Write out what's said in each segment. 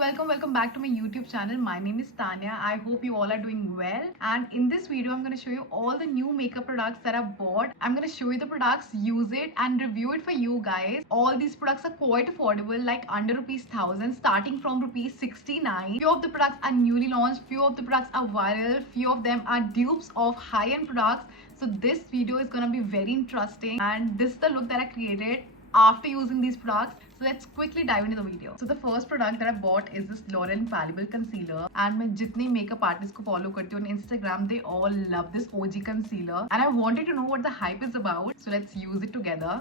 welcome back to my YouTube channel. My name is Tanya. I hope you all are doing well. And in this video, I'm going to show you all the new makeup products that I've bought. I'm going to show you the products, use it and review it for you guys. All these products are quite affordable, like under ₹1,000, starting from ₹69. Few of the products are newly launched, few of the products are viral, few of them are dupes of high-end products. So this video is going to be very interesting, and this is the look that I created after using these products. So let's quickly dive into the video. So the first product that I bought is this L'Oreal Infallible Concealer. And मैं जितने makeup artists को follow करती हूँ on Instagram, they all love this OG concealer. And I wanted to know what the hype is about. So let's use it together.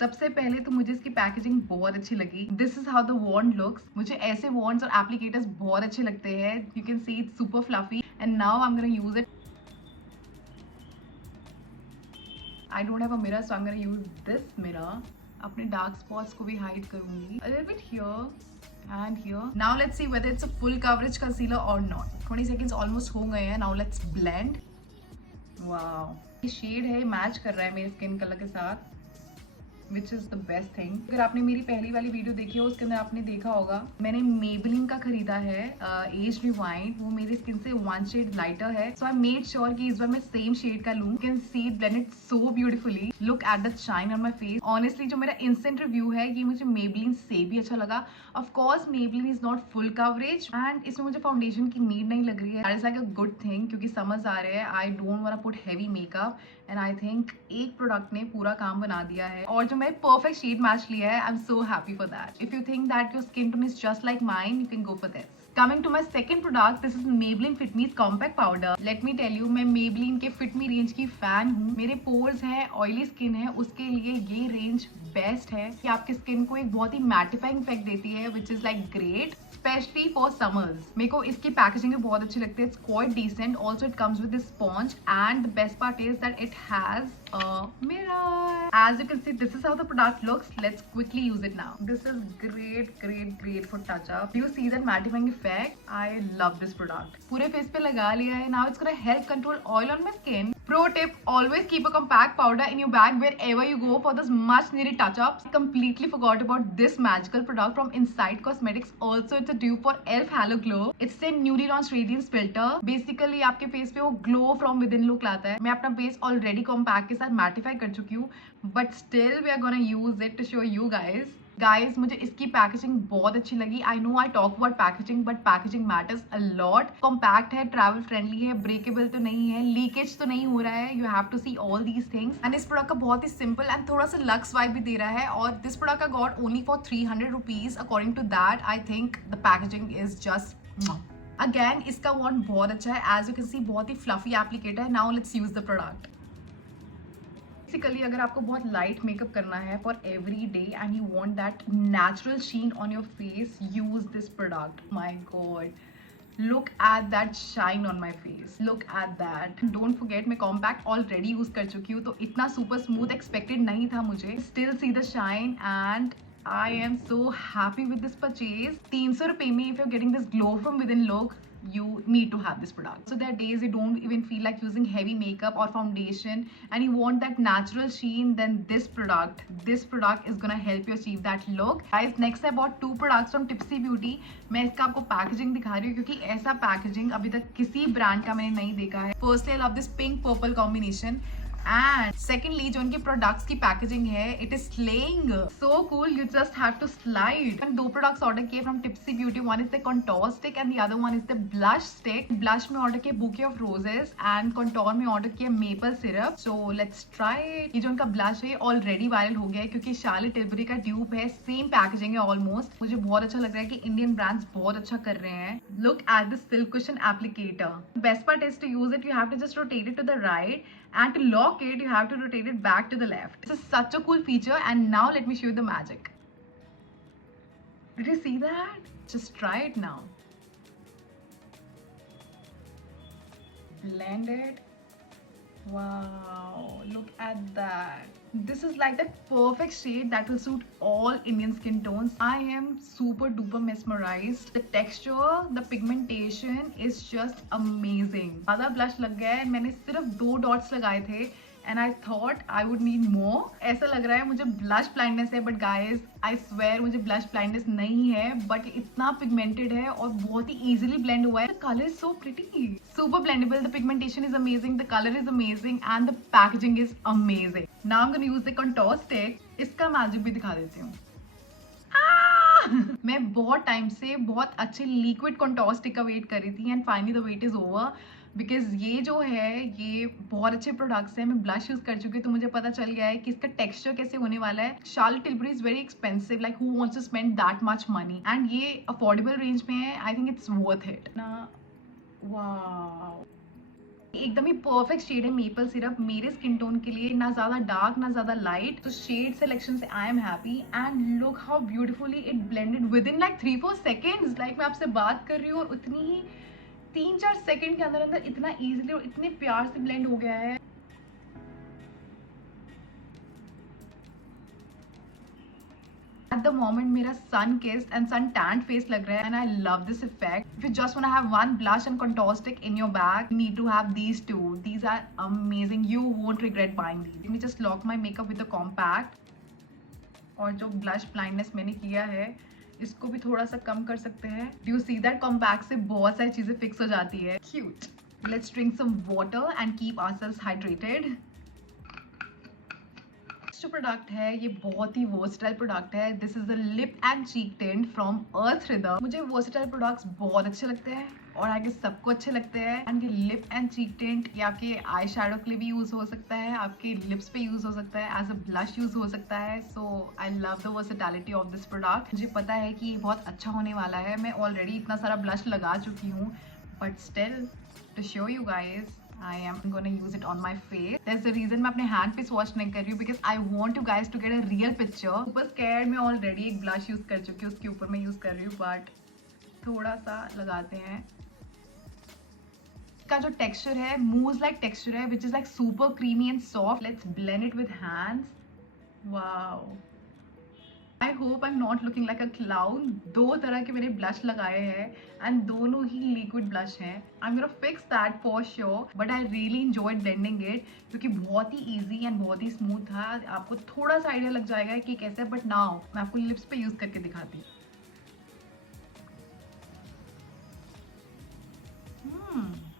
सबसे पहले तो मुझे इसकी पैकेजिंग बहुत अच्छी लगी. This is how the wand looks. मुझे ऐसे wands और applicators बहुत अच्छे लगते हैं. You can see it's super fluffy. And now I'm gonna use it. I don't have a mirror, so I'm gonna use this mirror. अपने डार्क स्पॉट्स को भी हाइड करूंगी. A little bit here and here. Now let's see whether it's a full coverage concealer or not. 20 seconds almost हो गए हैं. Now let's blend. Wow. ये शेड है, मैच कर रहा है मेरे स्किन कलर के साथ, which is the best thing. अगर आपने मेरी पहली वाली वीडियो देखी हो, उसके अंदर आपने देखा होगा मैंने Maybelline का खरीदा है एज रिवाइंड. वो मेरी स्किन से 1 शेड लाइटर है, so I made sure कि इस बार मैं सेम शेड का लूं. You can see it blended so beautifully. Look at the shine on my face. Honestly, जो मेरा instant review है, ये मुझे Maybelline से भी अच्छा लगा. Of course, Maybelline is not full coverage and इसमें मुझे फाउंडेशन की नीड नहीं लग रही है. That is like a good thing, क्योंकि समझ आ रहे हैं. I don't wanna put heavy makeup. And I think एक प्रोडक्ट ने पूरा काम बना दिया है, और जो मैंने परफेक्ट शेड मैच लिया है, I am so happy for that. If you think that your skin tone is just like mine, you can go for this. Coming to my second product, this is Maybelline Fit Me Compact Powder. Let me tell you, मैं Maybelline के Fit Me range की फैन हूँ. मेरे पोर्स हैं, oily skin है, उसके लिए ये रेंज बेस्ट है कि आपकी स्किन को एक बहुत ही मैटिफाइंग इफेक्ट देती है, which is like great. Especially for summers. मेरे को इसकी पैकेजिंग भी बहुत अच्छी लगती है. It's quite decent. Also, it comes with this sponge, and the best part is that it has a mirror. As you can see, this is how the product looks. Let's quickly use it now. This is great for touch up. Do you see that mattifying effect? I love this product. पूरे फेस पे लगा लिया है. Now it's gonna help control oil on my skin. Pro tip: always keep a compact powder in your bag wherever you go for this much needed touch ups. I completely forgot about this magical product from Inside Cosmetics. Also, it's a dupe for ELF Halo Glow. It's a newly launched radiance filter. Basically, आपके फेस पे वो glow from within look लाता है. मैं अपना face already compact के साथ mattify कर चुकी हूँ, but still we are gonna use it to show you guys. Guys, मुझे इसकी पैकेजिंग बहुत अच्छी लगी. I know I talk about packaging, but packaging matters a lot. Compact है, ट्रैवल फ्रेंडली है, ब्रेकेबल तो नहीं है, लीकेज तो नहीं हो रहा है. You have to see all these things. And इस प्रोडक्ट का बहुत ही सिंपल एंड थोड़ा सा लक्स वाइब भी दे रहा है. और दिस प्रोडक्ट का got only for ₹300. According to that, I think the packaging is just again. इसका वॉन्ड बहुत अच्छा है. एज यू कैन सी, बहुत ही फ्लफी एप्लीकेटर है. Now let's use the product. Basically अगर आपको बहुत लाइट मेकअप करना है for every day and you want that natural sheen on your face, use this product. My god, look at that shine on my face. Look at that. Don't forget, मैं compact already use कर चुकी हूँ, तो इतना super smooth expected नहीं था मुझे. Still see the shine and I am so happy with this purchase. ₹300 में if you're getting this glow from within look, you need to have this product. So there are days you don't even feel like using heavy makeup or foundation and you want that natural sheen, then this product is gonna help you achieve that look. Guys, next I bought 2 products from Tipsy Beauty. मैं इसका आपको पैकेजिंग दिखा रही हूँ, क्योंकि ऐसा पैकेजिंग अभी तक किसी ब्रांड का मैंने नहीं देखा है. Firstly, I love this pink purple combination. And secondly जो उनके प्रोडक्ट्स की पैकेजिंग है, it is slaying so cool. You just have to slide. 2 products order किए from Tipsy Beauty. One is the contour stick and the other one is the blush stick. Blush में order किया bouquet of roses and contour में order किया maple syrup. So let's try. ये जो उनका ब्लश है already viral हो गया है, क्योंकि शार्लेट टिल्बरी का ट्यूब है, सेम पैकेजिंग है ऑलमोस्ट. मुझे बहुत अच्छा लग रहा है कि इंडियन ब्रांड्स बहुत अच्छा कर रहे हैं. Look at this silk cushion applicator. Best part is to use it, you have to just rotate it to the right, and to lock it you have to rotate it back to the left. This is such a cool feature. And now let me show you the magic. Did you see that? Just try it now. Blend it. Wow, look at that. This is like the perfect shade that will suit all Indian skin tones. I am super duper mesmerized. The texture, the pigmentation is just amazing. ज़्यादा blush लग गया है. मैंने सिर्फ 2 dots लगाए थे and I thought I would need more. ऐसा लग रहा है मुझे ब्लश ब्लाइंडनेस है, बट गाइज आई स्वेयर मुझे ब्लश ब्लाइंडनेस नहीं है, बट इतना पिगमेंटेड है और बहुत ही इजीली ब्लेंड हुआ है. The colour is so pretty, super blendable, the pigmentation is amazing, the colour is amazing and the packaging is amazing. Now I am gonna use the contour stick. इसका मैजिक भी दिखा देती हूँ. मैं बहुत टाइम से बहुत अच्छे लिक्विड कंटूर स्टिक का वेट कर रही थी and finally the wait is over. Because ये जो है ये बहुत अच्छे प्रोडक्ट्स हैं. मैं ब्लश यूज कर चुकी हूँ तो मुझे पता चल गया है कि इसका टेक्सचर कैसे होने वाला है. Charlotte Tilbury is very expensive, like who wants to spend that much money, and ये अफोर्डेबल रेंज में है. I think it's worth it ना. वाओ, एकदम ही परफेक्ट शेड है मेपल सिरप मेरे स्किन टोन के लिए. ना ज्यादा डार्क ना ज्यादा लाइट, तो शेड सिलेक्शन से I am happy. And look how beautifully it blended with in like 3-4 seconds. Like मैं आपसे बात कर रही हूँ और उतनी ही 3-4 सेकेंड के अंदर अंदर इतना इजीली और इतने प्यार से ब्लेंड हो गया है. At the moment मेरा sun kissed and sun tanned face लग रहा है and I love this effect. If you just wanna have one blush and contour stick in your bag, you need to have these two. These are amazing. You won't regret buying these. Let me just lock my makeup with a compact. और जो blush blindness मैंने किया है इसको भी थोड़ा सा कम कर सकते हैं. Do you see that compact से बहुत सारी चीजें फिक्स हो जाती है. Cute. Let's drink some water and keep ourselves hydrated. जो प्रोडक्ट है ये बहुत ही वर्सटाइल प्रोडक्ट है. This is the lip and cheek tint from Earth Rhythm. मुझे वर्सटाइल प्रोडक्ट्स बहुत अच्छे लगते हैं और आगे सबको अच्छे लगते हैं. एंड ये लिप एंड चीक टिंट ये आपके आई शैडो के लिए भी यूज हो सकता है, आपके लिप्स पे यूज हो सकता है, एज अ ब्लश यूज हो सकता है. So I love the versatility of this product. मुझे पता है कि ये बहुत अच्छा होने वाला है. मैं ऑलरेडी इतना सारा ब्लश लगा चुकी हूँ, but still to show you guys I am gonna use it on my face. There's the reason मैं अपने hand पे swatch नहीं कर रही हूँ because I want you guys to get a real picture. Super scared मैं already एक blush use कर चुकी हूँ, उसके ऊपर मैं use कर रही हूँ, but थोड़ा सा लगाते हैं. इसका जो texture है mousse like texture है which is like super creamy and soft. Let's blend it with hands. Wow. I hope I am not looking like a clown. 2 तरह के मैंने ब्लश लगाए हैं एंड दोनों ही लिक्विड ब्लश हैं. आई am gonna fix that for sure, but I really enjoyed blending it क्योंकि बहुत ही easy and बहुत ही स्मूथ था. आपको थोड़ा सा आइडिया लग जाएगा कि कैसे, बट नाउ मैं आपको लिप्स पे यूज करके दिखाती हूँ.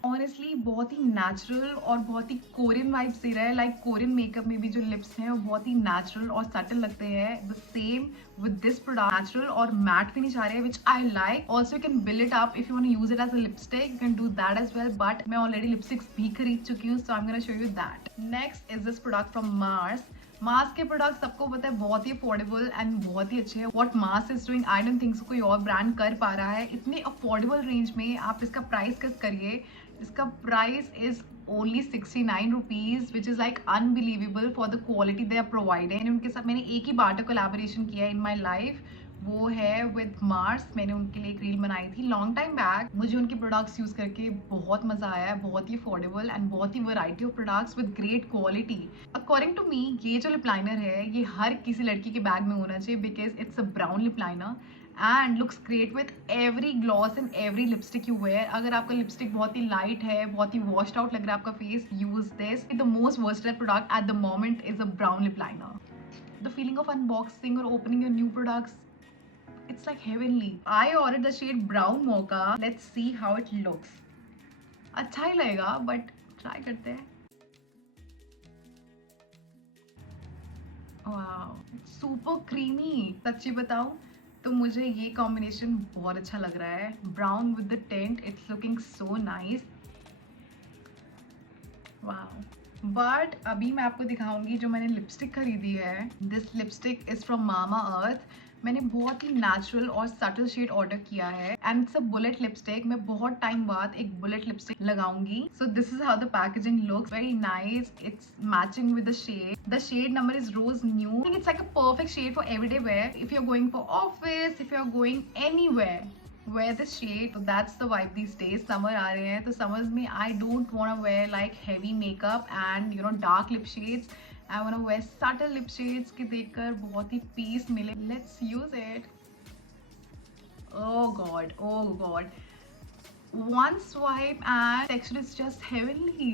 ऑनेस्टली बहुत ही नेचुरल और बहुत ही कोरियन वाइब्स दे रहा है. लाइक कोरियन मेकअप में भी जो लिप्स हैं वो बहुत ही नेचुरल और सटल लगते हैं. The same with this product, natural और मैट फिनिश आ रहे हैं which I like. Also you can build it up if you want to use it as a lipstick, you can do that as well. But मैं already lipsticks भी खरीद चुकी हूँ, so I am gonna show you that. Next is this product from Mars. Mars के product सबको पता है बहुत ही अफोर्डेबल एंड बहुत ही अच्छे हैं. What Mars is doing I don't think so कोई और ब्रांड कर पा रहा है. इतने अफोर्डेबल रेंज में आप इसका प्राइस गेस करिए. इसका price is only 69 rupees which is like unbelievable for the quality they are provided. उनके साथ मैंने एक ही बार कोलैबोरेशन किया है इन माई लाइफ, वो है विद मार्स. मैंने उनके लिए एक रील बनाई थी लॉन्ग टाइम बैक. मुझे उनके प्रोडक्ट्स यूज करके बहुत मजा आया है. बहुत ही अफोर्डेबल एंड बहुत ही variety of products with great quality. According to me ये जो लिप लाइनर है ये हर किसी लड़की के बैग में होना चाहिए because it's a brown lip liner and looks great with every gloss and every lipstick you wear. अगर आपका लिपस्टिक बहुत ही लाइट है, बहुत ही वॉश्ड आउट लग रहा है आपका face, use this. The most versatile product at the moment is a brown lip liner. The feeling of unboxing और opening your new products, it's like heavenly. I ordered the shade brown mocha. Let's see how it looks. अच्छा ही लगेगा but try करते हैं. Wow, super creamy. सच्ची बताऊं तो मुझे ये कॉम्बिनेशन बहुत अच्छा लग रहा है. Brown with the tint, it's looking so nice. Wow. But अभी मैं आपको दिखाऊंगी जो मैंने लिपस्टिक खरीदी है. This lipstick is from Mamaearth. मैंने बहुत ही नेचुरल और सटल शेड ऑर्डर किया है and it's a bullet lipstick. मैं बहुत टाइम बाद एक बुलेट लिपस्टिक लगाऊंगी. So this is how the packaging looks. Very nice. It's matching with the shade. The shade number is rose new. It's like a perfect shade for everyday where. If you are going for office, if you are going anywhere, wear this shade. So that's the vibe these days. Summer आ रहे हैं तो summers में I don't wanna wear like heavy makeup and you know dark lip shades. I wanna wear subtle lip shades कि देखकर बहुत ही peace मिले. Let's use it. Oh god, oh god. One swipe and texture is just heavenly.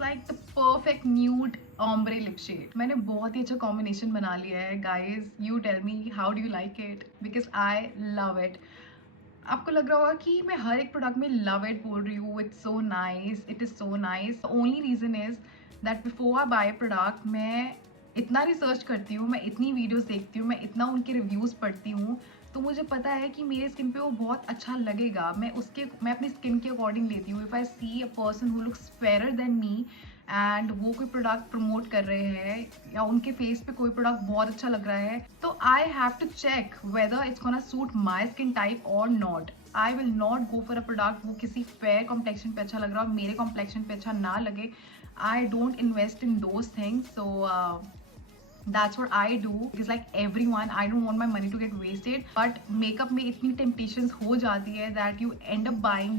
Like the perfect nude ombre lip shade. मैंने बहुत ही अच्छा combination बना लिया है. Guys you tell me how do you like it, because I love it. आपको लग रहा होगा कि मैं हर एक प्रोडक्ट में लव इट बोल रही हूँ. It's so nice, it is so nice. Only reason is that before I by product मैं इतना रिसर्च करती हूँ, मैं इतनी वीडियोस देखती हूँ, मैं इतना उनके रिव्यूज़ पढ़ती हूँ, तो मुझे पता है कि मेरे स्किन पे वो बहुत अच्छा लगेगा. मैं अपनी स्किन के अकॉर्डिंग लेती हूँ. If I see a person who looks fair then me and वो कोई प्रोडक्ट प्रमोट कर रहे हैं या उनके फेस पे कोई प्रोडक्ट बहुत अच्छा लग रहा है, तो I have to check whether it's gonna suit my skin type और not. I will not go for a product वो किसी फेयर कॉम्प्लेक्शन पे अच्छा लग रहा है और मेरे कॉम्प्लेक्शन पे अच्छा ना लगे. I don't invest in those things. So that's what I do. Because like everyone, I don't want my money to get wasted. But makeup में इतनी temptations हो जाती है that you end up buying,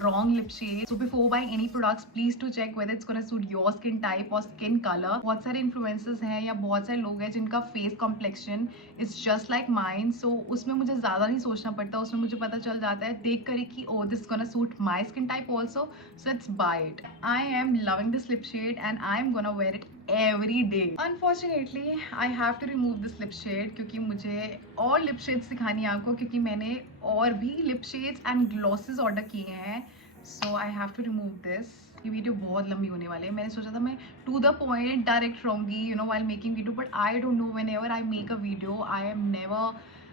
wrong lip shade. So before buying any products, please to check whether it's gonna suit your skin type or skin color. बहुत सारे influencers हैं या बहुत सारे लोग हैं जिनका face complexion is just like mine. So उसमें मुझे ज़्यादा नहीं सोचना पड़ता. उसमें मुझे पता चल जाता है देख कर कि oh this is gonna suit my skin type also. So let's buy it. I am loving this lip shade and I am gonna wear it every day. Unfortunately, I have to remove this lip shade क्योंकि मुझे और lip shades दिखानी है आपको, क्योंकि मैंने और भी lip shades and glosses order किए हैं. So I have to remove this. ये वीडियो बहुत लंबी होने वाली है. मैंने सोचा था मैं to the point डायरेक्ट रहूँगी while making video, but I don't know, whenever I make a video I am never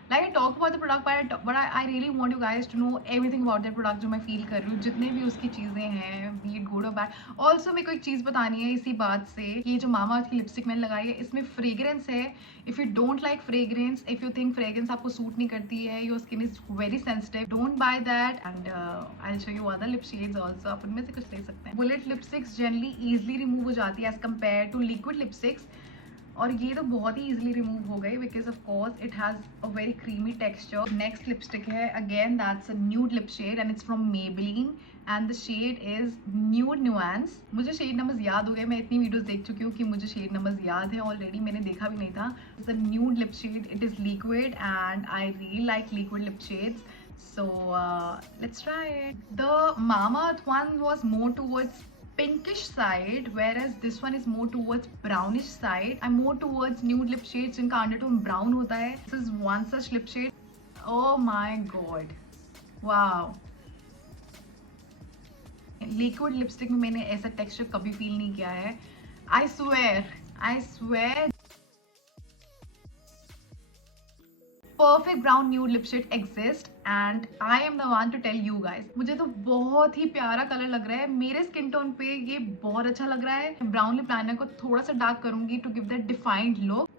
like I talk about the product, but I really want you guys to know everything about that product जो मैं फील कर रही हूँ, जितने भी उसकी चीज़ें हैं, be it good or bad. Also मेरे को एक चीज़ बतानी है इसी बात से, ये जो मामा की लिपस्टिक मैंने लगाई है इसमें फ्रेग्रेंस है. If you don't like fragrance, if you think fragrance आपको सूट नहीं करती है, your skin is very sensitive, don't buy that. And I will show you other lip shades also. आप उनमें से कुछ ले सकते हैं. Bullet lipsticks generally easily remove हो जाती है as compared to liquid lipsticks, और ये तो बहुत ही इजीली रिमूव हो गई because of course it has a very creamy texture. Next lipstick है, again that's a nude lip shade and it's from Maybelline and the shade is nude nuance. मुझे shade numbers याद हो गए, मैं इतनी वीडियोस देख चुकी हूँ कि मुझे शेड नंबर्स याद है ऑलरेडी, मैंने देखा भी नहीं था. It's a nude lip shade, it is liquid and I really like liquid lip shades. So let's try it. The Mamaearth one was more towards pinkish side, whereas this one is more towards brownish side. I'm more towards nude lip shades जिनका undertone brown होता है. This is one such lip shade. Oh my god, wow. Liquid lipstick में मैंने ऐसा texture कभी feel नहीं किया है. I swear perfect brown nude lip shade exist and I am the one to tell you guys. मुझे तो बहुत ही प्यारा कलर लग रहा है, मेरे स्किन टोन पे ये बहुत अच्छा लग रहा है. ब्राउन लिप लाइनर को थोड़ा सा डार्क करूंगी to give that defined look.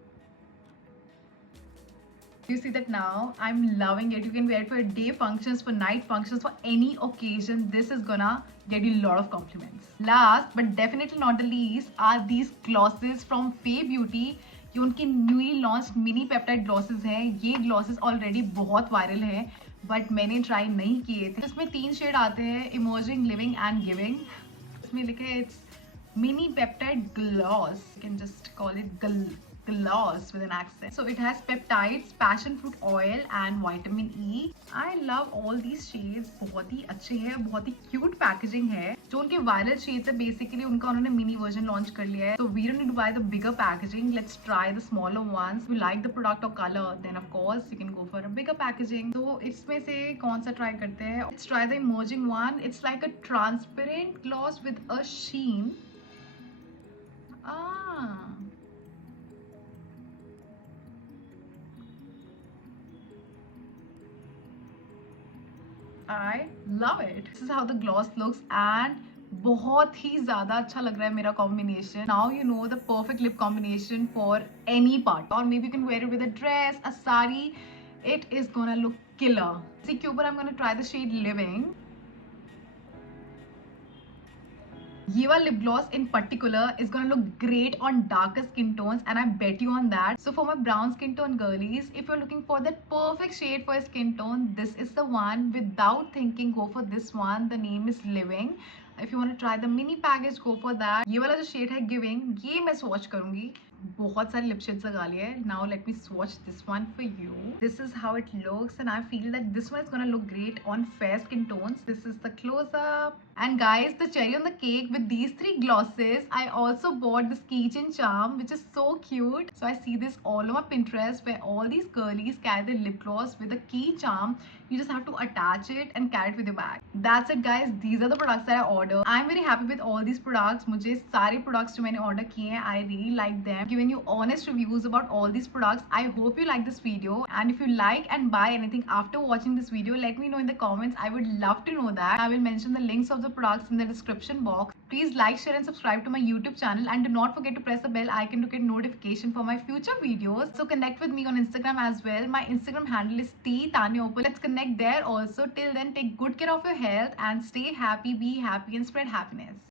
You see that now? I'm loving it. You can wear it for day functions, for night functions, for any occasion. This is gonna get you a lot of compliments. Last but definitely not the least are these glosses from Fay Beauty. ये उनकी newly launch mini peptide glosses हैं. ये glosses already बहुत वायरल हैं बट मैंने ट्राई नहीं किए थे. इसमें 3 शेड आते हैं, इमर्जिंग, लिविंग एंड गिविंग. इसमें लिखे it's mini peptide gloss. You can just call it gloss with an accent. So it has peptides, passion fruit oil and vitamin E. I love all these shades. बहुत ही अच्छे हैं, बहुत ही cute packaging है. जो उनके viral shades है basically उनका उन्होंने mini version launch कर लिया है. So we don't need to buy the bigger packaging. Let's try the smaller ones. If you like the product or color, then of course you can go for a bigger packaging. So इसमें से कौन सा try करते हैं? Let's try the emerging one. It's like a transparent gloss with a sheen. I love it. This is how the gloss looks and बहुत ही ज़्यादा अच्छा लग रहा है मेरा combination. Now you know the perfect lip combination for any part. Or maybe you can wear it with a dress, a sari. It is gonna look killer. इसी के ऊपर I'm gonna try the shade Living. ये वाला lip gloss in particular is gonna look great on darker skin tones and I bet you on that. So for my brown skin tone girlies, if you're looking for that perfect shade for your skin tone, this is the one. Without thinking, go for this one. The name is Living. If you want to try the mini package, go for that. ये वाला जो shade है Giving, ये मैं swatch करूँगी. बहुत सारे lip shades लगा लिए हैं. Now let me swatch this one for you. This is how it looks and I feel that this one is gonna look great on fair skin tones. This is the close up. And guys, the cherry on the cake with these three glosses, I also bought this keychain charm which is so cute. So I see this all over Pinterest where all these girlies carry their lip gloss with a key charm. You just have to attach it and carry it with your bag. That's it guys. These are the products that I ordered. I'm very happy with all these products. मुझे सारे products जो मैंने order किए हैं, I really like them. Giving you honest reviews about all these products. I hope you like this video, and if you like and buy anything after watching this video, let me know in the comments. I would love to know that. I will mention the links of the products in the description box. Please like, share and subscribe to my YouTube channel, and do not forget to press the bell icon to get notification for my future videos. So connect with me on Instagram as well. My Instagram handle is ttanyopal. Let's connect there also. Till then, take good care of your health and stay happy, be happy and spread happiness.